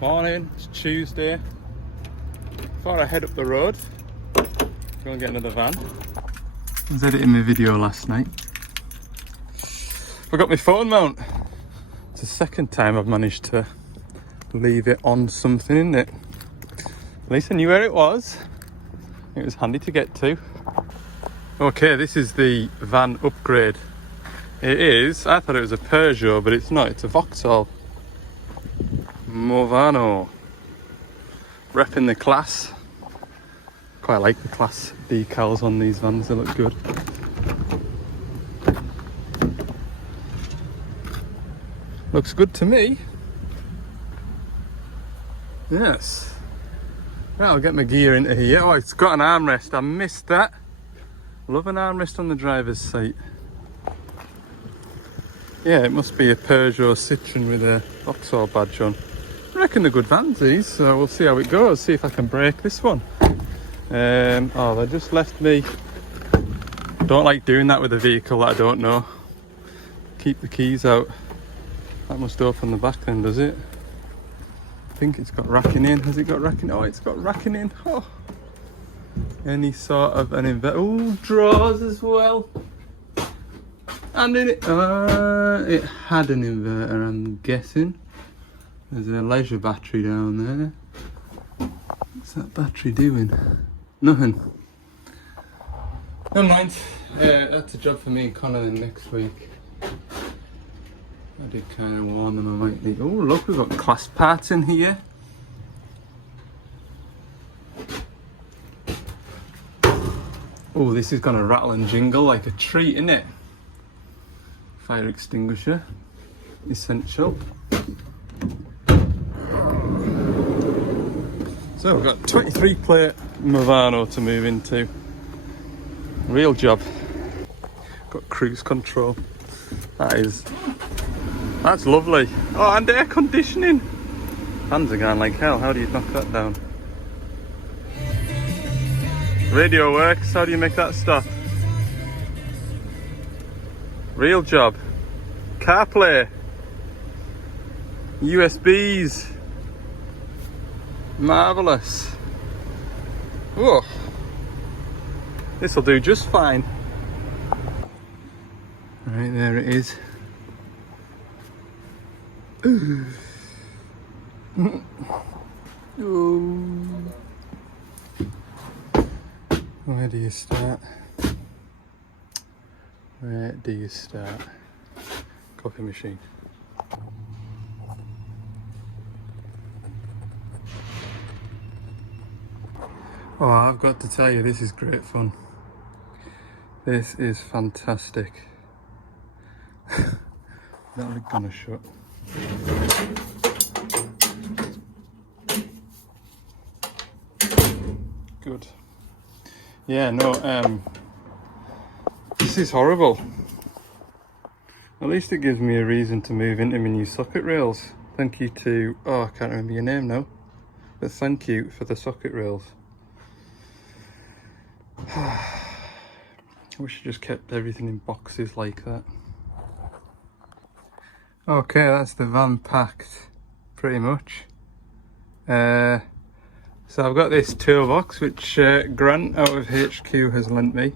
Morning, it's Tuesday. Thought I'd head up the road, go and get another van. I was editing my video last night. Forgot my phone mount. It's the second time I've managed to leave it on something, isn't it? At least I knew where it was. It was handy to get to. Okay, this is the van upgrade. It is, I thought it was a Peugeot, but it's not, it's a Vauxhall Movano. Repping the class. Quite like the class decals on these vans, they look good. Looks good to me. Yes. Right, I'll get my gear into here. Oh, it's got an armrest, I missed that. Love an armrest on the driver's seat. Yeah, it must be a Peugeot Citroen with a Vauxhall badge on. I reckon they're good vans these, so we'll see how it goes, see if I can break this one. Oh, they just left me. Don't like doing that with a vehicle that I don't know. Keep the keys out. That must open the back then, does it? I think it's got racking in. Has it got racking? Oh, it's got racking in. Oh. Any sort of an inverter. Oh, drawers as well. And in it, it had an inverter, I'm guessing. There's a leisure battery down there. What's that battery doing? Nothing. Never mind. That's a job for me and Connor next week. I did kind of warn them I might need. Oh, look, we've got class parts in here. Oh, this is gonna rattle and jingle like a treat, isn't it? Fire extinguisher, essential. So we've got 23 plate Movano to move into. Real job. Got cruise control. That's lovely. Oh, and air conditioning. Fans are going like hell. How do you knock that down? Radio works. How do you make that stop? Real job. CarPlay. USBs. Marvellous. Oh, this'll do just fine. Right, there it is. Ooh. Ooh. Where do you start? Where do you start? Coffee machine. Oh, I've got to tell you, this is great fun. This is fantastic. That lid gonna shut. Good. Yeah, no, this is horrible. At least it gives me a reason to move into my new socket rails. Thank you to, oh, I can't remember your name now, but thank you for the socket rails. I wish I just kept everything in boxes like that. Okay, that's the van packed, pretty much. So I've got this toolbox which Grant out of HQ has lent me.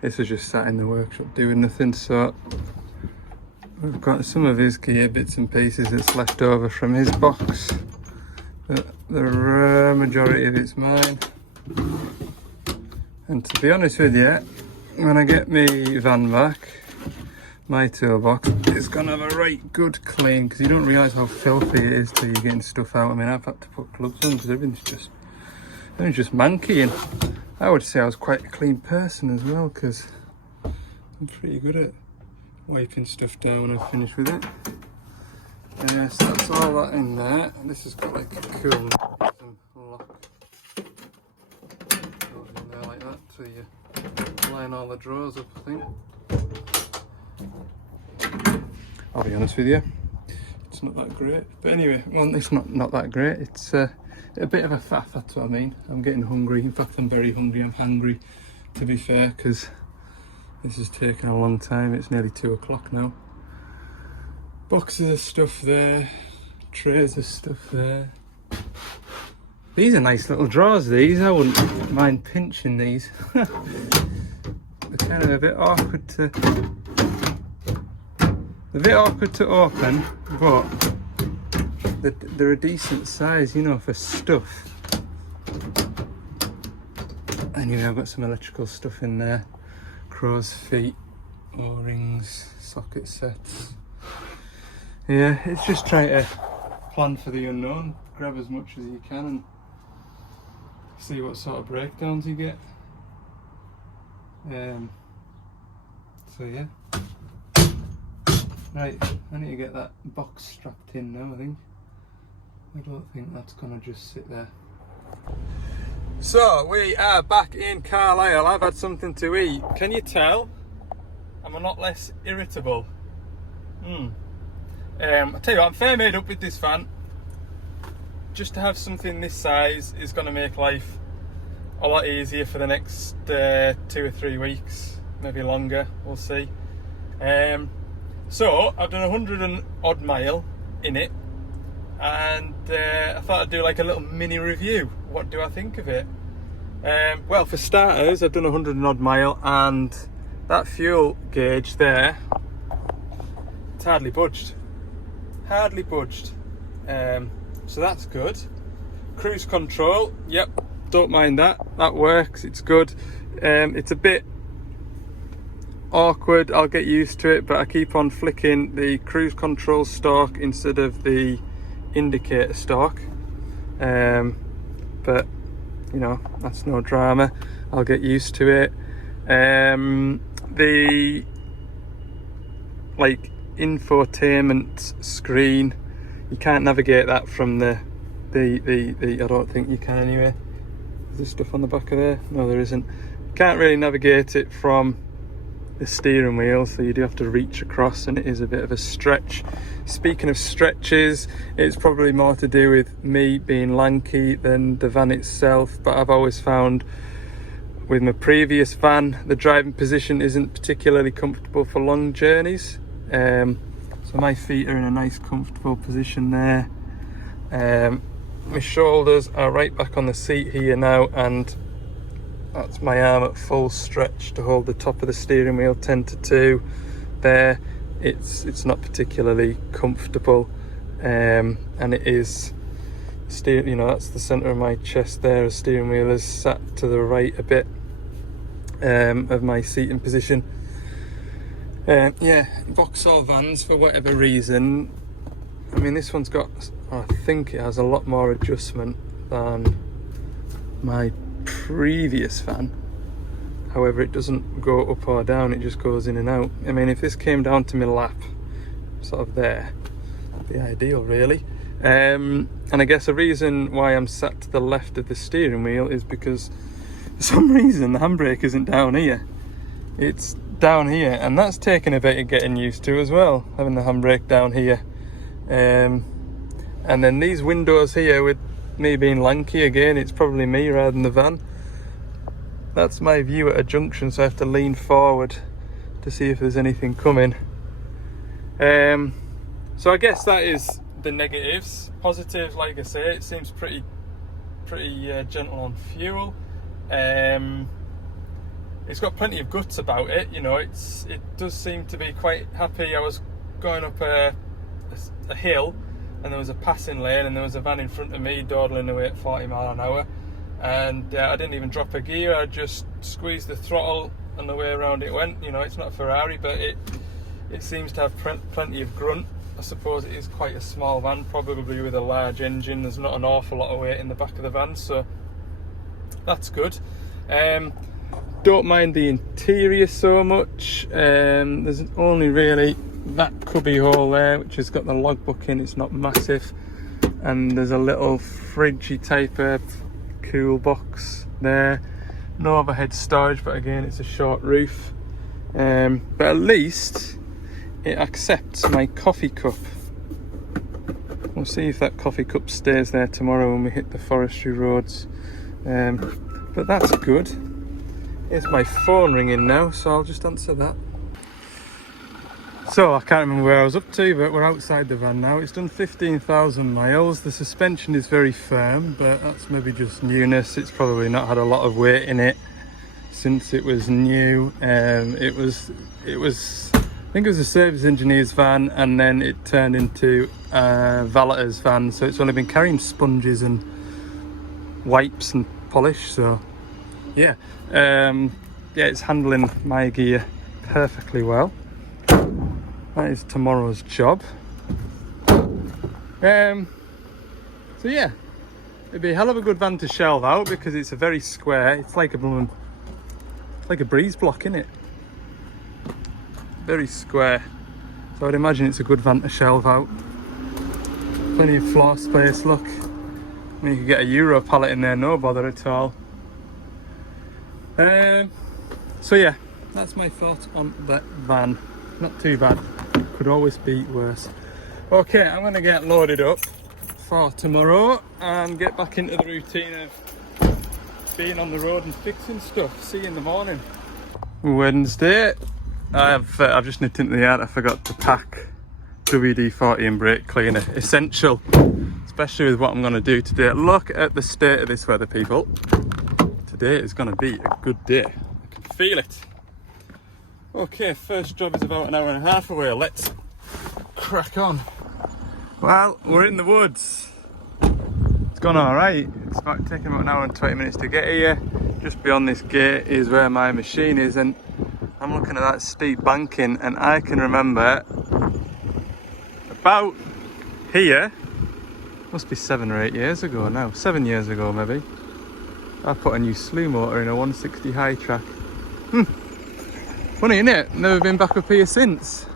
This was just sat in the workshop doing nothing, so we've got some of his gear bits and pieces that's left over from his box, but the majority of it's mine. And to be honest with you, when I get my van back, my toolbox is gonna have a right good clean, because you don't realise how filthy it is till you're getting stuff out. I mean, I've had to put gloves on because everything's just manky, and I would say I was quite a clean person as well, because I'm pretty good at wiping stuff down when I've finished with it. So that's all that in there, and this has got like a cool lock. Goes in there like that, so you line all the drawers up, I think. I'll be honest with you, it's not that great. But anyway, well, it's not that great. It's a bit of a faff, that's what I mean. I'm getting hungry. In fact, I'm very hungry. I'm hungry, to be fair, because this has taken a long time. It's nearly 2 o'clock now. Boxes of stuff there. trays of stuff there. These are nice little drawers, these. I wouldn't mind pinching these. They're kind of a bit awkward to open, but they're a decent size, you know, for stuff. Anyway, I've got some electrical stuff in there. Crow's feet, O-rings, socket sets. Yeah, it's just trying to plan for the unknown. Grab as much as you can and see what sort of breakdowns you get. So yeah. Right, I need to get that box strapped in now, I think. I don't think that's gonna just sit there. So, we are back in Carlisle. I've had something to eat. Can you tell? I'm a lot less irritable. I tell you what, I'm fair made up with this van. Just to have something this size is going to make life a lot easier for the next 2 or 3 weeks, maybe longer, we'll see. So, I've done 100 and odd mile in it, and I thought I'd do like a little mini review. What do I think of it? Well, for starters, I've done 100 and odd mile, and that fuel gauge there, it's hardly budged. Hardly budged. So that's good. Cruise control, yep, don't mind that. That works, it's good. It's a bit awkward, I'll get used to it, but I keep on flicking the cruise control stalk instead of the indicator stalk. But you know, that's no drama, I'll get used to it. The infotainment screen, you can't navigate that from the I don't think you can anyway. Is there stuff on the back of there? No, there isn't. Can't really navigate it from the steering wheel, so you do have to reach across, and it is a bit of a stretch. Speaking of stretches, it's probably more to do with me being lanky than the van itself, but I've always found with my previous van the driving position isn't particularly comfortable for long journeys. So my feet are in a nice comfortable position there. My shoulders are right back on the seat here now, and that's my arm at full stretch to hold the top of the steering wheel 10 to 2 there. It's not particularly comfortable, and it is you know, that's the center of my chest there. The steering wheel is sat to the right a bit of my seating position. Yeah, Vauxhall vans, for whatever reason, I mean, this one's got, I think it has a lot more adjustment than my previous van. However, it doesn't go up or down, it just goes in and out. I mean, if this came down to my lap, sort of there, that'd be ideal really. And I guess the reason why I'm sat to the left of the steering wheel is because for some reason the handbrake isn't down here. It's down here, and that's taken a bit of getting used to as well, having the handbrake down here. And then these windows here, with me being lanky again, it's probably me rather than the van. That's my view at a junction, so I have to lean forward to see if there's anything coming. So I guess that is the negatives. Positives, like I say, it seems pretty gentle on fuel. It's got plenty of guts about it, you know. It does seem to be quite happy. I was going up a hill, and there was a passing lane, and there was a van in front of me dawdling away at 40 mile an hour, and I didn't even drop a gear. I just squeezed the throttle, and the way around it went. You know, it's not a Ferrari, but it seems to have plenty of grunt. I suppose it is quite a small van, probably with a large engine. There's not an awful lot of weight in the back of the van, so that's good. Don't mind the interior so much. There's only really that cubby hole there, which has got the logbook in. It's not massive, and there's a little fridgey type of cool box there. No overhead storage, but again, it's a short roof. But at least it accepts my coffee cup. We'll see if that coffee cup stays there tomorrow when we hit the forestry roads. But that's good. Here's my phone ringing now, so I'll just answer that. So I can't remember where I was up to, but we're outside the van now. It's done 15,000 miles. The suspension is very firm, but that's maybe just newness. It's probably not had a lot of weight in it since it was new. It was I think it was a service engineer's van, and then it turned into a valeter's van, so it's only been carrying sponges and wipes and polish. So yeah, it's handling my gear perfectly well. That is tomorrow's job. So yeah, it'd be a hell of a good van to shelve out because it's a very square. It's like a breeze block, isn't it? Very square. So I'd imagine it's a good van to shelve out. Plenty of floor space. Look, I mean, you could get a Euro pallet in there, no bother at all. So yeah, that's my thoughts on that van. Not too bad. Could always be worse. Okay, I'm gonna get loaded up for tomorrow and get back into the routine of being on the road and fixing stuff. See you in the morning. Wednesday. I've just nipped into the yard. I forgot to pack WD-40 and brake cleaner. Essential, especially with what I'm going to do today. Look at the state of this weather, people. Today is going to be a good day. I can feel it. Okay, first job is about an hour and a half away. Let's crack on. Well, we're in the woods. It's gone all right. It's taken about an hour and 20 minutes to get here. Just beyond this gate is where my machine is, and I'm looking at that steep banking, and I can remember about here, must be 7 or 8 years ago now, 7 years ago maybe, I put a new slew motor in a 160 high track. Funny, isn't it? Never been back up here since.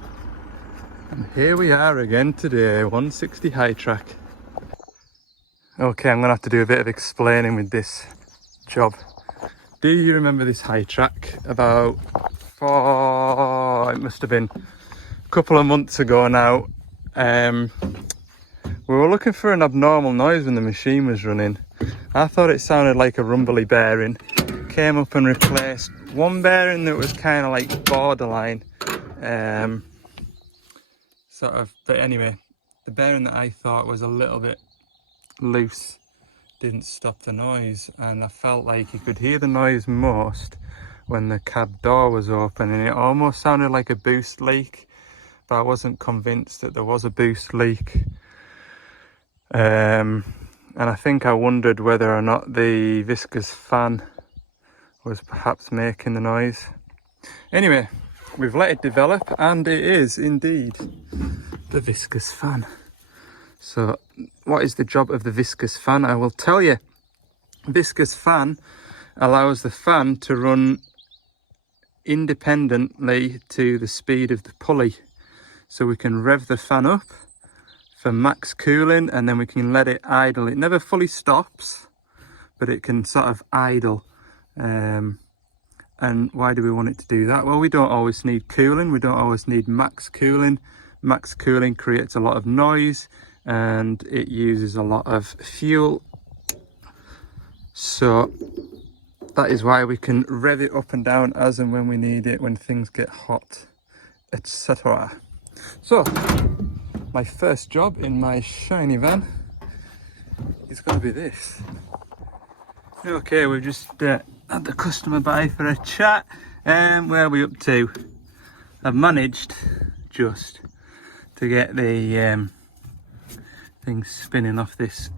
And here we are again today, 160 high track. Okay, I'm gonna have to do a bit of explaining with this job. Do you remember this high track? About it must have been a couple of months ago now. We were looking for an abnormal noise when the machine was running. I thought it sounded like a rumbly bearing. Came up and replaced one bearing that was kind of like borderline. But anyway, the bearing that I thought was a little bit loose didn't stop the noise, and I felt like you could hear the noise most when the cab door was open, and it almost sounded like a boost leak, but I wasn't convinced that there was a boost leak. And I think I wondered whether or not the viscous fan was perhaps making the noise. Anyway, we've let it develop, and it is indeed the viscous fan. So what is the job of the viscous fan? I will tell you. Viscous fan allows the fan to run independently to the speed of the pulley. So we can rev the fan up for max cooling, and then we can let it idle. It never fully stops, but it can sort of idle. And why do we want it to do that? Well, we don't always need cooling. We don't always need max cooling. Max cooling creates a lot of noise, and it uses a lot of fuel. So that is why we can rev it up and down as and when we need it, when things get hot, etc. So my first job in my shiny van is going to be this. Okay, we've just had the customer by for a chat. Where are we up to? I've managed just to get the thing spinning off this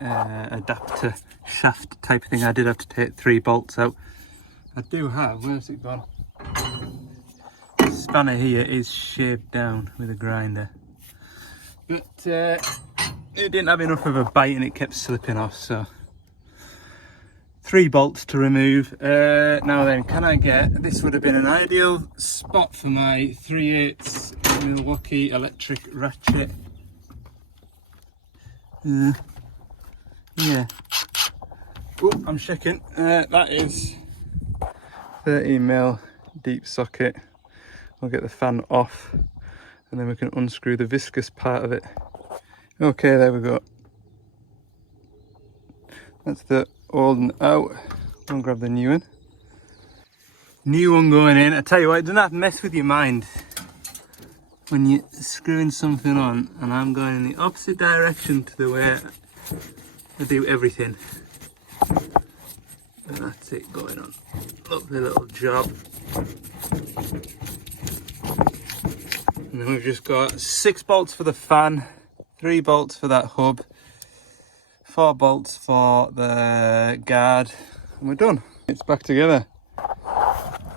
adapter shaft type thing. I did have to take 3 bolts out. I do have, where's it gone? The spanner here is shaved down with a grinder, but it didn't have enough of a bite and it kept slipping off, so 3 bolts to remove. Now then, can I get, this would have been an ideal spot for my 3/8 Milwaukee electric ratchet. Yeah. Oh, I'm shaking. That is 13mm deep socket. I'll get the fan off, and then we can unscrew the viscous part of it. Okay, there we go. That's the old one out. I'll grab the new one. New one going in. I tell you what, it doesn't have to mess with your mind. when you're screwing something on and I'm going in the opposite direction to the way I do everything. And that's it going on. Lovely little job. And then we've just got 6 bolts for the fan, 3 bolts for that hub, 4 bolts for the guard, and we're done. It's back together.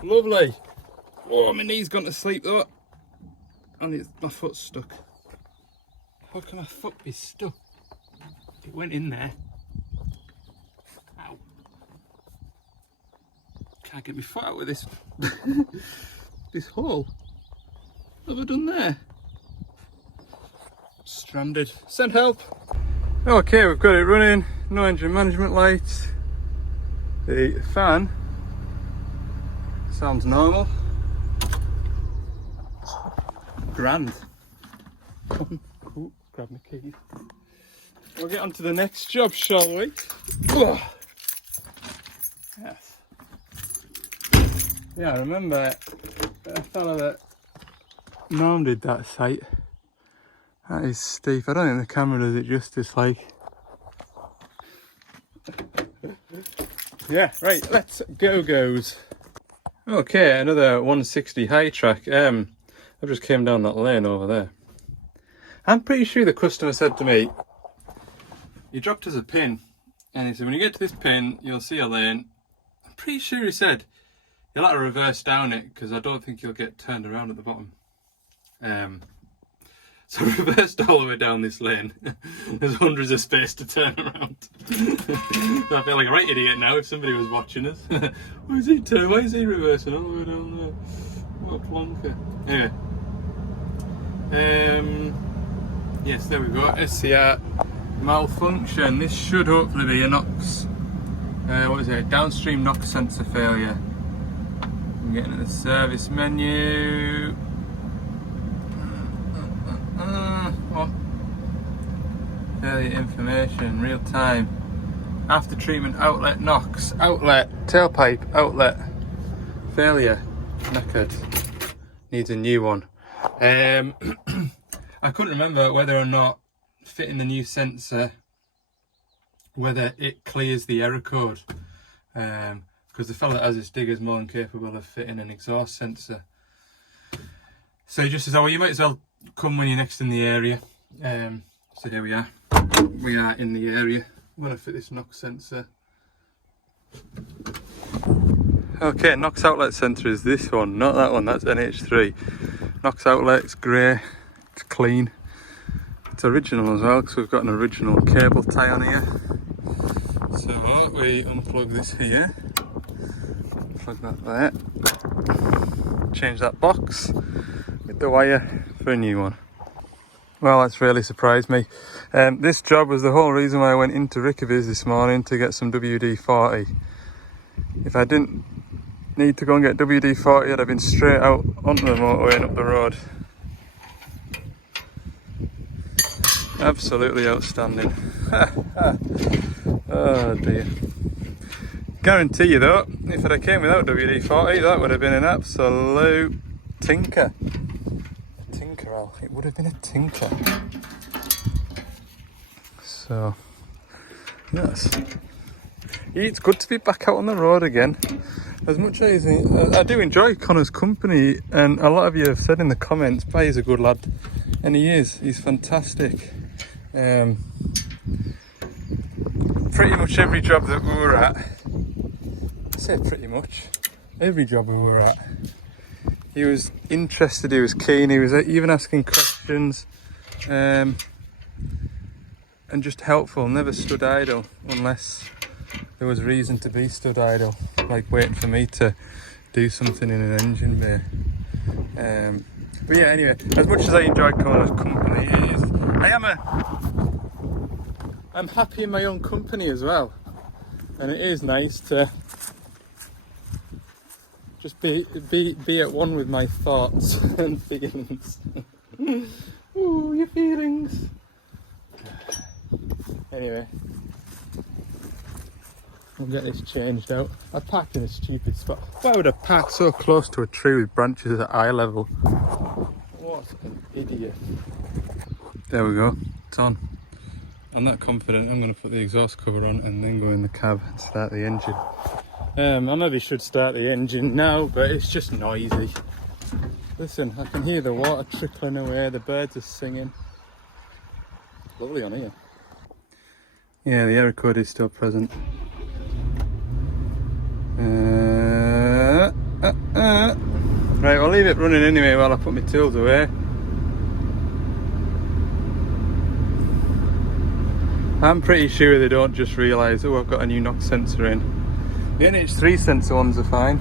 Lovely. Oh, my knee's gone to sleep though. And my foot's stuck. How can my foot be stuck? It went in there. Ow. Can't get my foot out with this this hole. What have I done there? Stranded. Send help. Okay, we've got it running. No engine management lights. The fan sounds normal. Grand. Ooh, grab my keys. We'll get on to the next job, shall we? Oh. Yes. Yeah, I remember a fella that Norm did that site. That is steep. I don't think the camera does it justice, like. Yeah, right, let's goes. Okay, another 160 high track. I just came down that lane over there. I'm pretty sure the customer said to me, he dropped us a pin, and he said, when you get to this pin, you'll see a lane. I'm pretty sure he said, you'll have to reverse down it, because I don't think you'll get turned around at the bottom. So I reversed all the way down this lane. There's hundreds of space to turn around. So I feel like a right idiot now if somebody was watching us. Why is he reversing all the way down there? What a plonker. Anyway. Yes, there we go. SCR malfunction. This should hopefully be a NOx. What is it? Downstream NOx sensor failure. I'm getting to the service menu. What? Failure information, real time. After treatment outlet NOx. Outlet, tailpipe, outlet. Failure. Knackered. Needs a new one. I couldn't remember whether or not fitting the new sensor, whether it clears the error code. Because the fella that has this digger is more than capable of fitting an exhaust sensor. So he just says, oh, well, you might as well come when you're next in the area. So here we are. We are in the area. I'm going to fit this NOx sensor. Okay, NOx outlet sensor is this one, not that one. That's NH3. NOx outlet, it's grey, it's clean. It's original as well, because we've got an original cable tie on here. So we unplug this here, plug that there, change that box with the wire for a new one. Well, that's really surprised me. This job was the whole reason why I went into Rickaby's this morning to get some WD-40. If I didn't need to go and get WD-40, I'd have been straight out onto the motorway and up the road. Absolutely outstanding. Oh dear. Guarantee you though, if I'd have came without WD-40, that would have been an absolute tinker. A tinker, it would have been a tinker. So, yes. It's good to be back out on the road again. As much as I do enjoy Connor's company, and a lot of you have said in the comments, he's a good lad, and he is. He's fantastic. Pretty much every job that we were at, I say pretty much, every job we were at, he was interested, he was keen, he was even asking questions, and just helpful, never stood idle unless there was reason to be stood idle, like waiting for me to do something in an engine bay. But yeah, anyway, as much as I enjoy Connor's company, I'm happy in my own company as well, and it is nice to just be at one with my thoughts and feelings. Ooh, your feelings. Anyway, we'll get this changed out. I parked in a stupid spot. Why would I park so close to a tree with branches at eye level? What an idiot. There we go, it's on. I'm not confident. I'm going to put the exhaust cover on and then go in the cab and start the engine. I maybe should start the engine now, but it's just noisy. Listen, I can hear the water trickling away, the birds are singing. Lovely on here. Yeah, the error code is still present. Right, I'll leave it running anyway while I put my tools away. I'm pretty sure they don't just realise, oh, I've got a new NOx sensor in. The NH3 sensor ones are fine.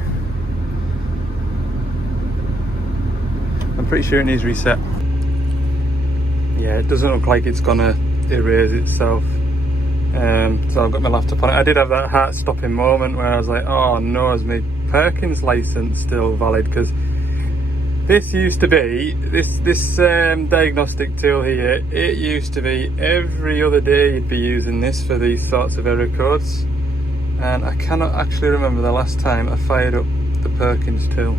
I'm pretty sure it needs reset. Yeah, it doesn't look like it's gonna erase itself. So I've got my laptop on it. I did have that heart-stopping moment where I was like, oh no, is my Perkins license still valid? Because this used to be, this diagnostic tool here, it used to be every other day you'd be using this for these sorts of error codes. And I cannot actually remember the last time I fired up the Perkins tool.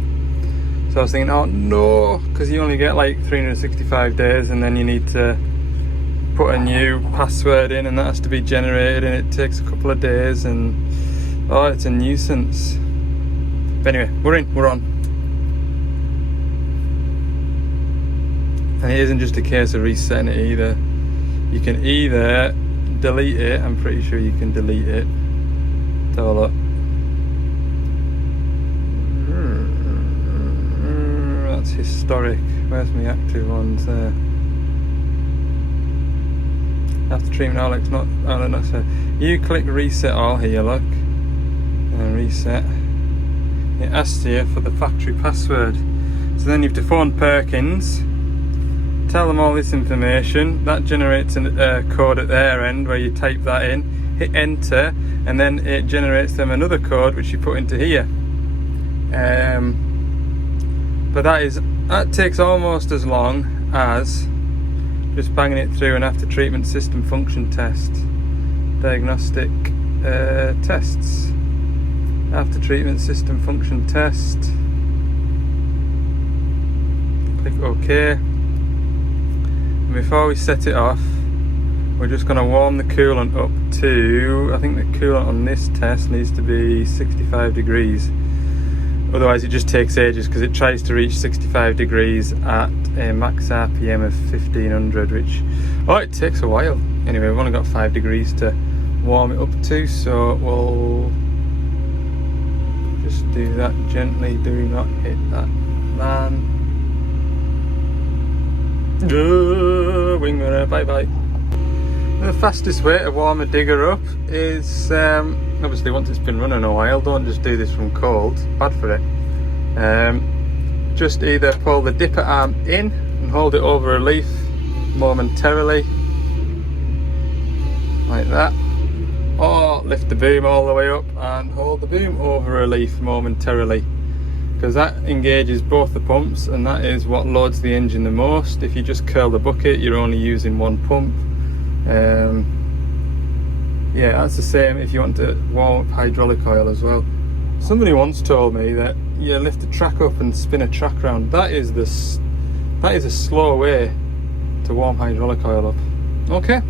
So I was thinking, oh no, because you only get like 365 days and then you need to put a new password in and that has to be generated and it takes a couple of days and oh, it's a nuisance. But anyway, we're on. And it isn't just a case of resetting it either. You can either delete it, I'm pretty sure you can delete it. Let's have a look. That's historic. Where's my active ones there? After treatment, Alex, not, I don't know, so you click reset all here, look. And reset. It asks you for the factory password. So then you have to phone Perkins. Tell them all this information. That generates a code at their end where you type that in, hit enter, and then it generates them another code which you put into here. But that takes almost as long as just banging it through an after treatment system function test. Diagnostic tests. After treatment system function test. Click OK. Before we set it off, we're just going to warm the coolant up to, I think the coolant on this test needs to be 65 degrees. Otherwise it just takes ages because it tries to reach 65 degrees at a max RPM of 1500, which, oh, it takes a while. Anyway, we've only got 5 degrees to warm it up to, so we'll just do that gently. Do not hit that man. Wing runner, bye bye. The fastest way to warm a digger up is obviously once it's been running a while. Don't just do this from cold, bad for it. Just either pull the dipper arm in and hold it over a leaf momentarily like that, or lift the boom all the way up and hold the boom over a leaf momentarily, because that engages both the pumps and that is what loads the engine the most. If you just curl the bucket, you're only using one pump. Yeah, that's the same if you want to warm up hydraulic oil as well. Somebody once told me that you lift the track up and spin a track round. That is a slow way to warm hydraulic oil up. Okay,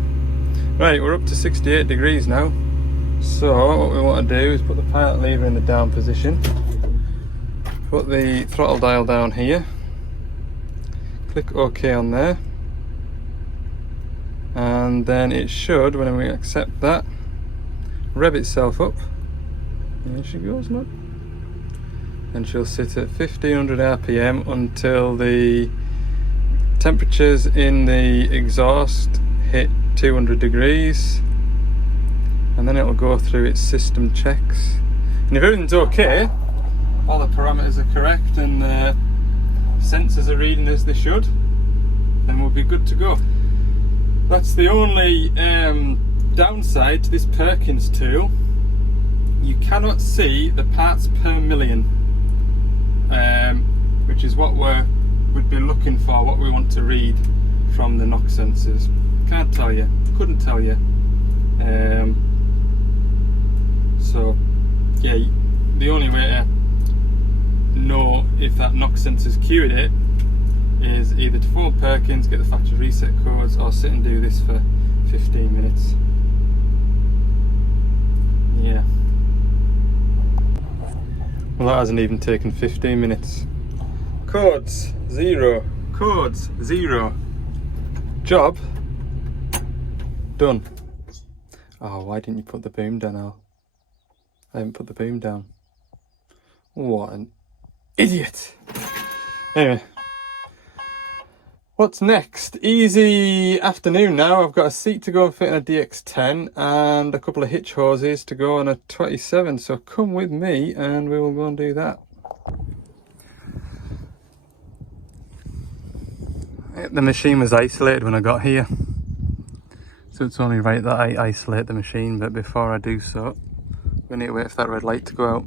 right, we're up to 68 degrees now. So what we want to do is put the pilot lever in the down position. Put the throttle dial down here, click OK on there, and then it should, when we accept that, rev itself up. There she goes, look. And she'll sit at 1500 RPM until the temperatures in the exhaust hit 200 degrees, and then it will go through its system checks. And if everything's okay, all the parameters are correct and the sensors are reading as they should, then we'll be good to go. That's the only downside to this Perkins tool. You cannot see the parts per million, which is what we'd be looking for, what we want to read from the NOx sensors. Can't tell you, couldn't tell you. So yeah, the only way to know if that NOx sensor's cued it is either to phone Perkins, get the factory reset codes, or sit and do this for 15 minutes. Yeah. Well, that hasn't even taken 15 minutes. Codes 0. Codes 0. Job done. Oh, why didn't you put the boom down, Al? I haven't put the boom down. What an idiot. Anyway. What's next? Easy afternoon now. I've got a seat to go and fit in a DX10 and a couple of hitch hoses to go on a 27. So come with me and we will go and do that. The machine was isolated when I got here. So it's only right that I isolate the machine, but before I do so, we need to wait for that red light to go out.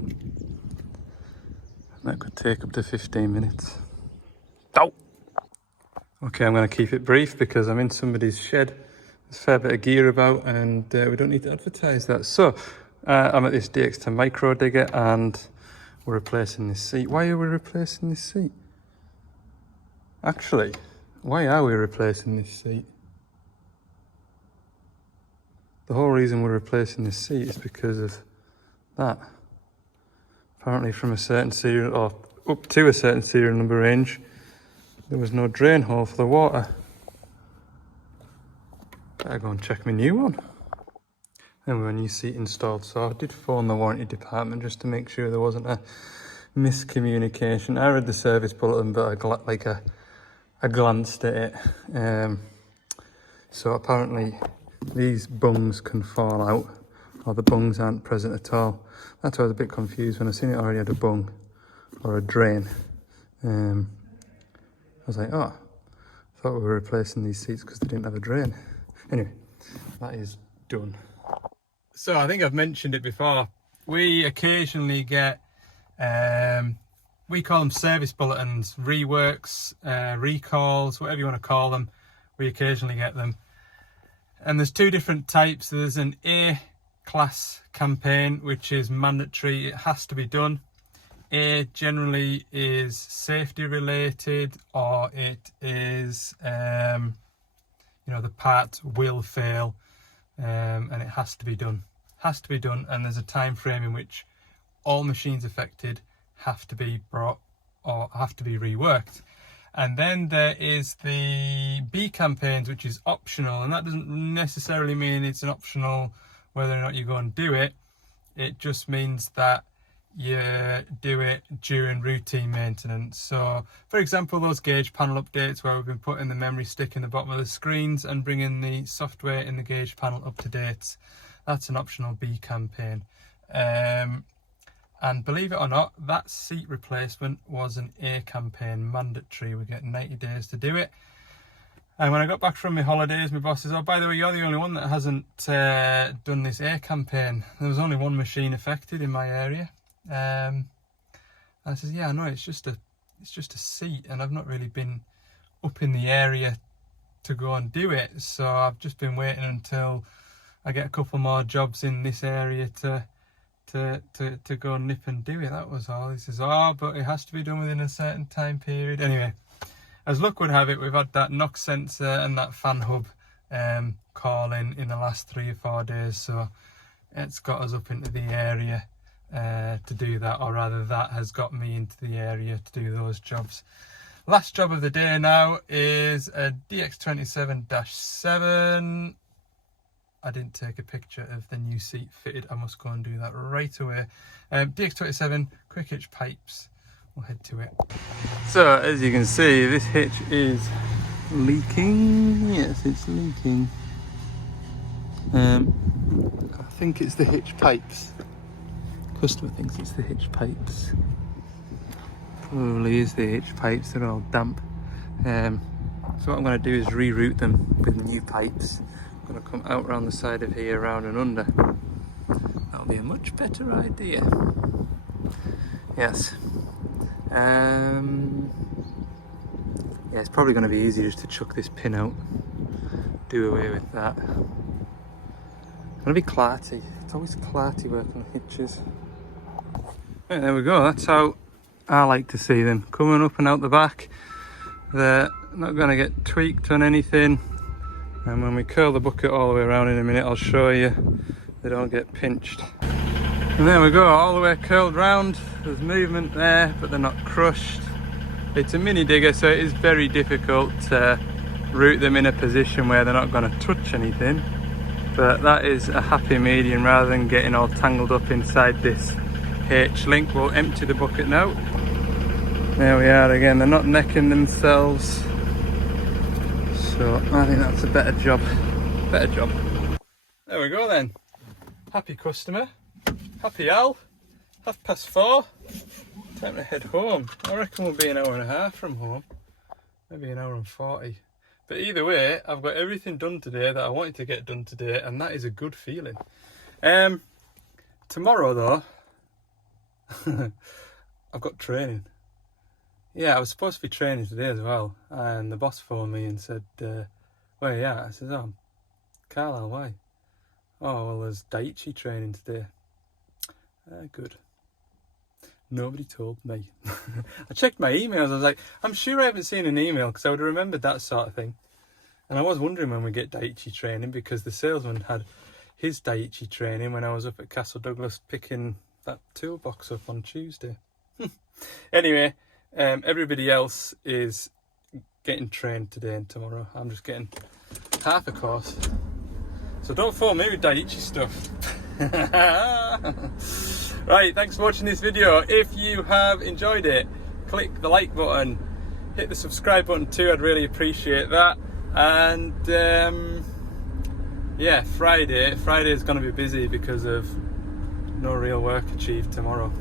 That could take up to 15 minutes. Oh! Okay, I'm going to keep it brief because I'm in somebody's shed. There's a fair bit of gear about and we don't need to advertise that. So, I'm at this DX10 micro digger and we're replacing this seat. Why are we replacing this seat? Actually, why are we replacing this seat? The whole reason we're replacing this seat is because of that. Apparently from a certain serial, or up to a certain serial number range, there was no drain hole for the water. Better go and check my new one. And a new seat installed, so I did phone the warranty department just to make sure there wasn't a miscommunication. I read the service bulletin, but I glanced at it. So apparently these bungs can fall out, or the bungs aren't present at all. That's why I was a bit confused when I seen it already had a bung or a drain. I was like, oh, I thought we were replacing these seats because they didn't have a drain. Anyway, that is done. So I think I've mentioned it before. We occasionally get, we call them service bulletins, reworks, recalls, whatever you want to call them. We occasionally get them. And there's two different types. There's an A class campaign, which is mandatory. It has to be done. A generally is safety related, or it is, you know, the part will fail, and it has to be done. Has to be done, and there's a time frame in which all machines affected have to be brought or have to be reworked. And then there is the B campaigns, which is optional, and that doesn't necessarily mean it's an optional whether or not you go and do it. It just means that you do it during routine maintenance. So for example, those gauge panel updates where we've been putting the memory stick in the bottom of the screens and bringing the software in the gauge panel up to date, that's an optional B campaign. And believe it or not, that seat replacement was an A campaign, mandatory. We get 90 days to do it. And when I got back from my holidays, my boss says, oh, by the way, you're the only one that hasn't done this A campaign. There was only one machine affected in my area. And I says, yeah, I know, it's just a seat, and I've not really been up in the area to go and do it. So I've just been waiting until I get a couple more jobs in this area to go and nip and do it. That was all. He says, oh, but it has to be done within a certain time period. Anyway, as luck would have it, we've had that knock sensor and that fan hub call in the last 3 or 4 days, so it's got us up into the area to do that, or rather that has got me into the area to do those jobs. Last job of the day now is a DX27-7. I didn't take a picture of the new seat fitted. I must go and do that right away. DX27 quick hitch pipes. We'll head to it. So as you can see, this hitch is leaking. Yes, it's leaking. I think it's the hitch pipes. Customer thinks it's the hitch pipes. Probably is the hitch pipes. They're all damp. So what I'm going to do is reroute them with new pipes. I'm going to come out around the side of here, around and under. That'll be a much better idea. Yes. Yeah, it's probably going to be easier just to chuck this pin out. Do away with that. It's going to be clarty. It's always clarty working on hitches. Right, there we go. That's how I like to see them. Coming up and out the back. They're not going to get tweaked on anything, and when we curl the bucket all the way around in a minute, I'll show you they don't get pinched. And there we go, all the way curled round. There's movement there, but they're not crushed. It's a mini digger, so it is very difficult to root them in a position where they're not going to touch anything, but that is a happy medium rather than getting all tangled up inside this H-link. We'll empty the bucket now. There we are again, they're not necking themselves, so I think that's a better job. There we go then, happy customer, happy Al. 4:30, time to head home. I reckon we'll be an hour and a half from home, maybe an hour and 40. But either way, I've got everything done today that I wanted to get done today, and that is a good feeling. Tomorrow though, I've got training. Yeah, I was supposed to be training today as well, and the boss phoned me and said, where are you at? I said, oh, Carlisle, why? Oh, well, there's Daiichi training today. Good. Nobody told me. I checked my emails. I was like, I'm sure I haven't seen an email, because I would have remembered that sort of thing. And I was wondering when we get Daiichi training, because the salesman had his Daiichi training when I was up at Castle Douglas picking that toolbox up on Tuesday. Anyway, everybody else is getting trained today and tomorrow. I'm just getting half a course. So don't phone me with Daiichi stuff. Right, thanks for watching this video. If you have enjoyed it, click the like button, hit the subscribe button too, I'd really appreciate that. And yeah, Friday is going to be busy because of no real work achieved tomorrow.